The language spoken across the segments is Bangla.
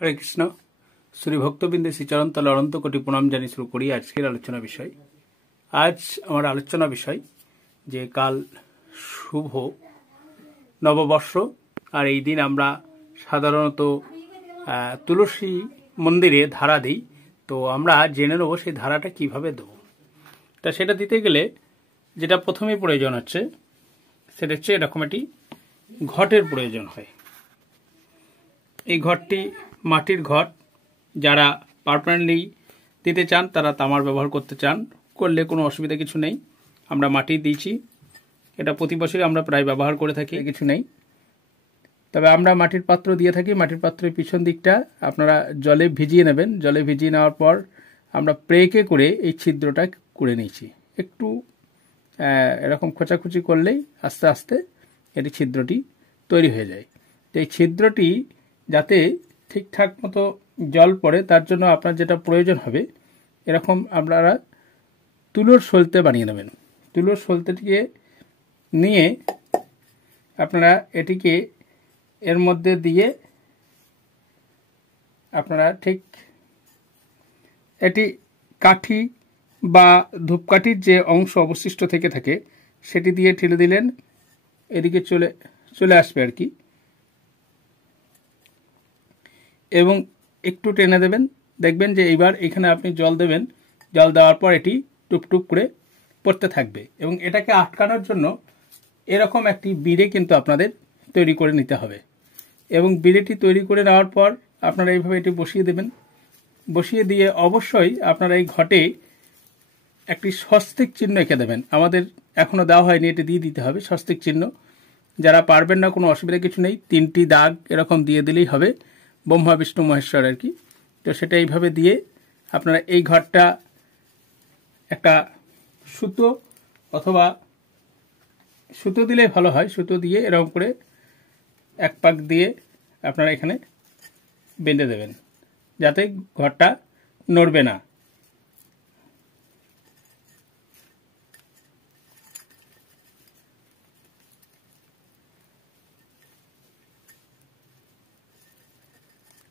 হরে কৃষ্ণ। শ্রী ভক্তবৃন্দে শ্রীচরণ তলে অনন্ত কোটি প্রণাম জানিয়ে শুরু করি আজকের আলোচনা বিষয়। আজ আমার আলোচনা বিষয় যে কাল শুভ নববর্ষ, আর এই দিন আমরা সাধারণত তুলসী মন্দিরে ধারা দিই। তো আমরা জেনে নেব সেই ধারাটা কিভাবে দেব। তা সেটা দিতে গেলে যেটা প্রথমেই প্রয়োজন হচ্ছে সেটা হচ্ছে এরকম একটি ঘটের প্রয়োজন হয়। এই ঘরটি মাটির ঘট। যারা পারমানেন্টলি দিতে চান তারা তামার ব্যবহার করতে চান, করলে কোনো অসুবিধা কিছু নেই। আমরা মাটি দিয়েছি, এটা প্রতি বছরই আমরা প্রায় ব্যবহার করে থাকি, কিছু নেই। তবে আমরা মাটির পাত্র দিয়ে থাকি। মাটির পাত্রের পিছন দিকটা আপনারা জলে ভিজিয়ে নেবেন। জলে ভিজিয়ে নেওয়ার পর আমরা প্রেকে করে এই ছিদ্রটা করে নিয়েছি। একটু এরকম খোঁচাখুচি করলেই আস্তে আস্তে এটি ছিদ্রটি তৈরি হয়ে যায়। তো এই ছিদ্রটি যাতে ঠিকঠাক মতো জল পড়ে তার জন্য আপনার যেটা প্রয়োজন হবে, এরকম আপনারা তুলোর সলতে বানিয়ে নেবেন। তুলোর সলতেটিকে নিয়ে আপনারা এটিকে এর মধ্যে দিয়ে আপনারা ঠিক এটি কাঠি বা ধূপকাঠির যে অংশ অবশিষ্ট থেকে থাকে সেটি দিয়ে ঠেলে দিলেন, এদিকে চলে আসবে আর কি, এবং একটু টেনে দেবেন। দেখবেন যে এইবার এখানে আপনি জল দেবেন। জল দেওয়ার পর এটি টুপটুপ করে পড়তে থাকবে, এবং এটাকে আটকানোর জন্য এরকম একটি বিড়ে কিন্তু আপনাদের তৈরি করে নিতে হবে। এবং বিড়েটি তৈরি করে নেওয়ার পর আপনারা এইভাবে এটি বসিয়ে দেবেন। বসিয়ে দিয়ে অবশ্যই আপনারা এই ঘটে একটি স্বস্তিক চিহ্ন এঁকে দেবেন। আমাদের এখনও দেওয়া হয়নি, এটি দিয়ে দিতে হবে স্বস্তিক চিহ্ন। যারা পারবেন না কোনো অসুবিধা কিছু নেই, 3টি দাগ এরকম দিয়ে দিলেই হবে, ব্রহ্মা বিষ্ণু মহেশ্বর আর কি। তো সেটা এইভাবে দিয়ে আপনারা এই ঘরটা একটা সুতো অথবা সুতো দিলেই ভালো হয়, সুতো দিয়ে এরকম করে এক পাক দিয়ে আপনারা এখানে বেঁধে দেবেন, যাতে ঘরটা নড়বে না।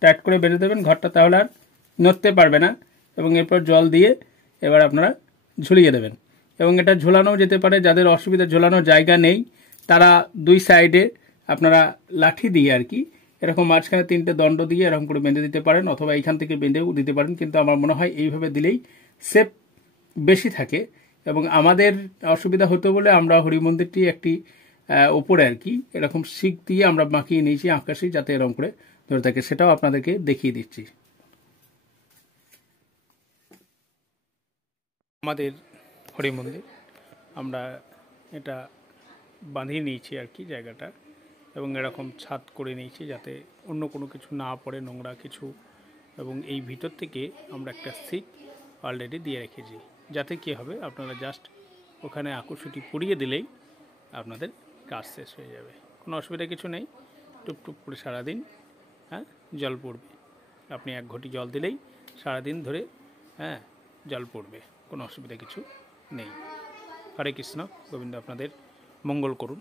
টাইট করে বেঁধে দেবেন ঘরটা, তাহলে আর নড়তে পারবে না। এবং এরপর জল দিয়ে এবার আপনারা ঝুলিয়ে দেবেন। এবং এটা ঝোলানো যেতে পারে, যাদের অসুবিধা ঝোলানোর জায়গা নেই তারা দুই সাইডে আপনারা লাঠি দিয়ে আর কি এরকম মাঝখানে 3টে দণ্ড দিয়ে এরকম করে বেঁধে দিতে পারেন, অথবা এইখান থেকে বেঁধেও দিতে পারেন। কিন্তু আমার মনে হয় এইভাবে দিলেই সেফ বেশি থাকে। এবং আমাদের অসুবিধা হতো বলে আমরা হরি মন্দিরটি একটি ওপরে আর কি এরকম শিক দিয়ে আমরা বাঁকিয়ে নিয়েছি আকাশি, যাতে এরকম করে ধরে থাকে। সেটাও আপনাদেরকে দেখিয়ে দিচ্ছি। আমাদের হরি মন্দির আমরা এটা বাঁধিয়ে নিয়েছি আর কি জায়গাটা, এবং এরকম ছাদ করে নিয়েছি যাতে অন্য কোনো কিছু না পড়ে, নোংরা কিছু। এবং এই ভিতর থেকে আমরা একটা শিক অলরেডি দিয়ে রেখেছি, যাতে কী হবে আপনারা জাস্ট ওখানে আকুশিটি পুড়িয়ে দিলেই আপনাদের কাজ শেষ হয়ে যাবে, কোনো অসুবিধা কিছু নেই। টুপটুপ করে সারাদিন জল পড়বে। আপনি 1 ঘটি জল দিলেই সারাদিন ধরে জল পড়বে, কোনো অসুবিধা কিছু নেই। হরে কৃষ্ণ। গোবিন্দ আপনাদের মঙ্গল করুন।